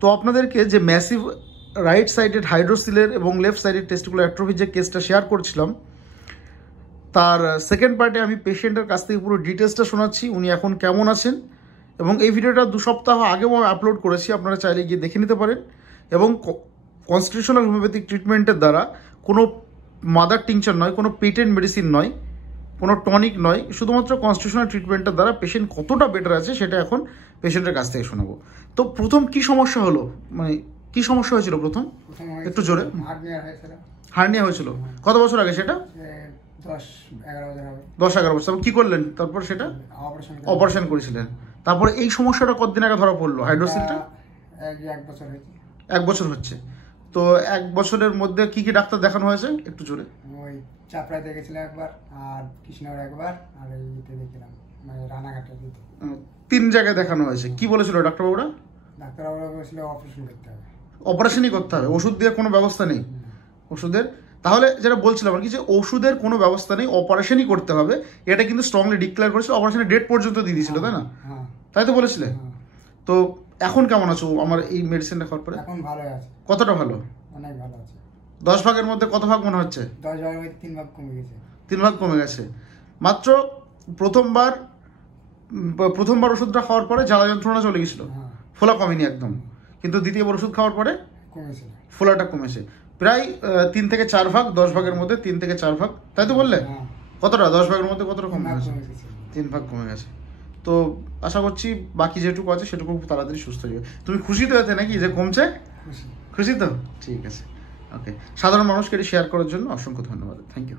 তো আপনাদেরকে যে ম্যাসিভ রাইট সাইডেড হাইড্রোসিলের এবং লেফট সাইডেড টেস্টিকুলার অ্যাট্রফির যে কেসটা শেয়ার করছিলাম, তার সেকেন্ড পার্টে আমি পেশেন্টের কাছ থেকে পুরো ডিটেলসটা শোনাচ্ছি, উনি এখন কেমন আছেন। এবং এই ভিডিওটা 2 সপ্তাহ আগেও আমি আপলোড করেছি, আপনারা চাইলে গিয়ে দেখে নিতে পারেন। এবং কনস্টিটিউশনাল হোমিওপ্যাথিক ট্রিটমেন্টের দ্বারা কোনো মাদার টিংচার নয়, কোনো পেটেন্ট মেডিসিন নয়, কোনো টনিক নয়, শুধুমাত্র কনস্টিটিউশনাল ট্রিটমেন্টের দ্বারা পেশেন্ট কতটা বেটার আছে সেটা এখন পেশেন্টের কাছ থেকে শোনাবো। তো প্রথম কি সমস্যা হলো, মানে কি সমস্যা হয়েছিল প্রথম? একটু জোরে। হার্নিয়া হয়েছিল। কত বছর আগে সেটা? 10-11 বছর। কি করলেন তারপর? সেটা অপারেশন করেছিলেন। তারপরে এই সমস্যাটা কতদিন আগে ধরা পড়লো হাইড্রোসিলটা? 1 বছর হচ্ছে। তো 1 বছরের মধ্যে কি কি ডাক্তার দেখানো হয়েছে একটু জোরে? ওই চাপড়ায় দেখেছিলাম একবার, আর কৃষ্ণনগর একবার, আর এইতে দেখলাম মানে রানাঘাটে। 3 জায়গায় দেখানো হয়েছে। কি বলেছিল ডাক্তারবাবুরা? ডাক্তারবাবুরা বলেছিল অপারেশন করতে হবে। অপারেশনই করতে হবে, ওষুধ দিয়ে কোনো ব্যবস্থা নেই ওষুধের? তাহলে যেটা বলছিলাম আর কি, যে ওষুধের কোনো ব্যবস্থা নেই, অপারেশনই করতে হবে, এটা কিন্তু স্ট্রংলি ডিক্লেয়ার করেছিল। অপারেশনের ডেট পর্যন্ত দিয়ে দিয়েছিল, তাই না? তাই তো বলেছিলে? তো এখন কেমন আছো আমার এই মেডিসিনটা খাওয়ার পরে? এখন ভালো আছে। কতটা ভালো? অনেক ভালো আছে। 10 ভাগের মধ্যে কত ভাগ মনে হচ্ছে? 10 ভাগের মধ্যে 3 ভাগ কমে গেছে। 3 ভাগ কমে গেছে। মাত্র প্রথমবার ওষুধটা খাওয়ার পরে জ্বালা যন্ত্রণা চলে গেছিল, ফোলা কমেনি একদম, কিন্তু দ্বিতীয়বার ওষুধ খাওয়ার পরে কমেছে, ফোলাটা কমেছে প্রায় 3 থেকে 4 ভাগ। 10 ভাগের মধ্যে 3 থেকে 4 ভাগ, তাই তো বললে? কতটা 10 ভাগের মধ্যে কতটা কমে গেছে? 3 ভাগ কমে গেছে। তো আশা করছি বাকি যেটুকু আছে সেটুকু খুব তাড়াতাড়ি সুস্থ হয়ে যাবে। তুমি খুশি তো এতে নাকি যে কমছে? খুশি তো? ঠিক আছে, ওকে। সাধারণ মানুষকে এটি শেয়ার করার জন্য অসংখ্য ধন্যবাদ। Thank you.